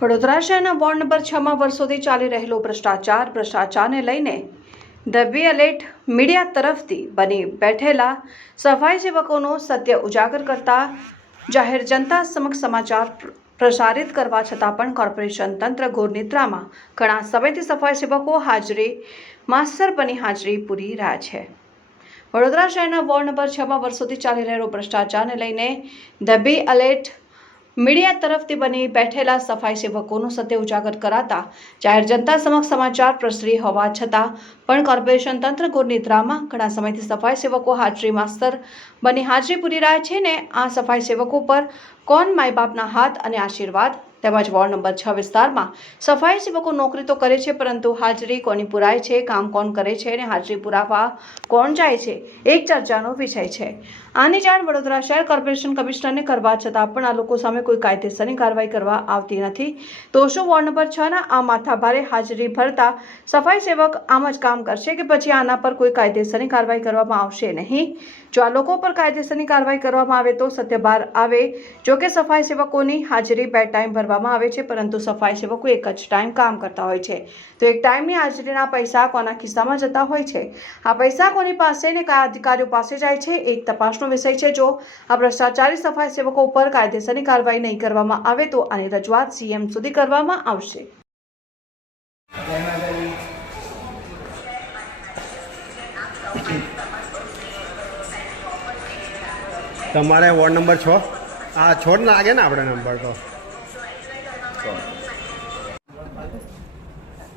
વડોદરા શહેરના ward number 6 માં વર્ષોથી ચાલી રહેલો ભ્રષ્ટાચારને લઈને ધ બી એલર્ટ મીડિયા તરફથી બની બેઠેલા સફાઈ સેવકોનો સત્ય ઉજાગર કરતા જાહેર જનતા સમક્ષ સમાચાર પ્રસારિત કરવા છતાં પણ કોર્પોરેશન તંત્ર ઘોર નિદ્રામાં ઘણા સમયથી સફાઈ સેવકો હાજરી માસ્ટર બની હાજરી પૂરી રહ્યા છે। વડોદરા શહેરના વોર્ડ નંબર 6 માં વર્ષોથી ચાલી રહેલો ભ્રષ્ટાચારને લઈને ધ બી એલર્ટ મીડિયા તરફથી બની બેઠેલા સફાઈ સેવકોનું સત્ય ઉજાગર કરાતા જાહેર જનતા સમક્ષ સમાચાર પ્રસરી હોવા છતાં પણ કોર્પોરેશન તંત્ર ઘોર નિદ્રામાં ઘણા સમયથી સફાઈ સેવકો હાજરી માસ્તર બની હાજરી પૂરી રહ્યા છે ને આ સફાઈ સેવકો પર કોણ માય બાપના હાથ અને આશીર્વાદ તેમજ વોર્ડ નંબર 6 વિસ્તારમાં સફાઈ સેવકો નોકરી તો કરે છે પરંતુ હાજરી કોની પુરાય છે, કામ કોણ કરે છે અને હાજરી પુરાવા કોણ જાય છે એક ચર્ચાનો વિષય છે। આની જાણ વડોદરા શહેર કોર્પોરેશન કમિશનરને કરવા છતાં પણ આ લોકો સામે કોઈ કાયદેસરની કાર્યવાહી કરવા આવતી નથી। તો શું વોર્ડ નંબર 6 ના આ માથાભારે હાજરી ભરતા સફાઈ સેવક આમ જ કામ કરશે કે પછી આના પર કોઈ કાયદેસરની કાર્યવાહી કરવામાં આવશે નહીં? જો આ લોકો પર કાયદેસરની કાર્યવાહી કરવામાં આવે તો સત્ય બહાર આવે। જો કે સફાઈ સેવકોની હાજરી 2 ટાઈમ ભરવામાં આવે છે પરંતુ સફાઈ સેવકો એક જ ટાઈમ કામ કરતા હોય છે। તો એક ટાઈમની હાજરીના પૈસા કોના ખિસ્સામાં જતા હોય છે? આ પૈસા કોની પાસે ને કયા અધિકારીઓ પાસે જાય છે એક તપાસનો વિષય છે। જો આ ભ્રષ્ટાચારી સફાઈ સેવકો ઉપર કાયદેસરની કાર્યવાહી નહીં કરવામાં આવે તો આની રજૂઆત સીએમ સુધી કરવામાં આવશે। તમારે વોર્ડ નંબર 6 આ છોડ લાગે ને આપણે નંબર તો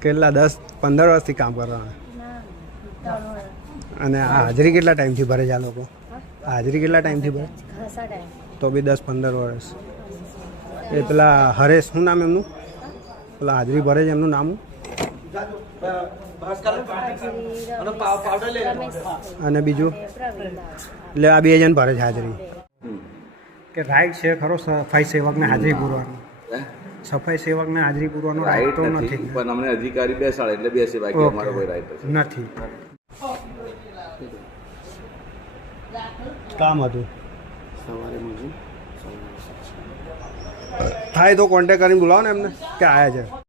કેટલા 10-15 વર્ષથી કામ કરવાના અને આ હાજરી કેટલા ટાઈમથી ભરે છે આ લોકો? હાજરી કેટલા ટાઈમથી ભરે? તો બી 10-15 વર્ષ। એ પેલા હરેશ, શું નામ એમનું? પેલા હાજરી ભરે છે એમનું નામ? અને બીજું એટલે આ 2 જણ ભરે છે હાજરી કે રાઈટ છે ખરો સફાઈ સેવકને હાજરી પૂરવાનું? સફાઈ સેવકને હાજરી પૂરવાનો રાઈટ તો નથી પણ અમને અધિકારી બેસાડે એટલે બેસે, બાકી અમારો કોઈ રાઈટ નથી। કામ હતું સવારે થાય તો કોન્ટેક્ટ કરીને બોલાવો ને એમને કે આયા છે।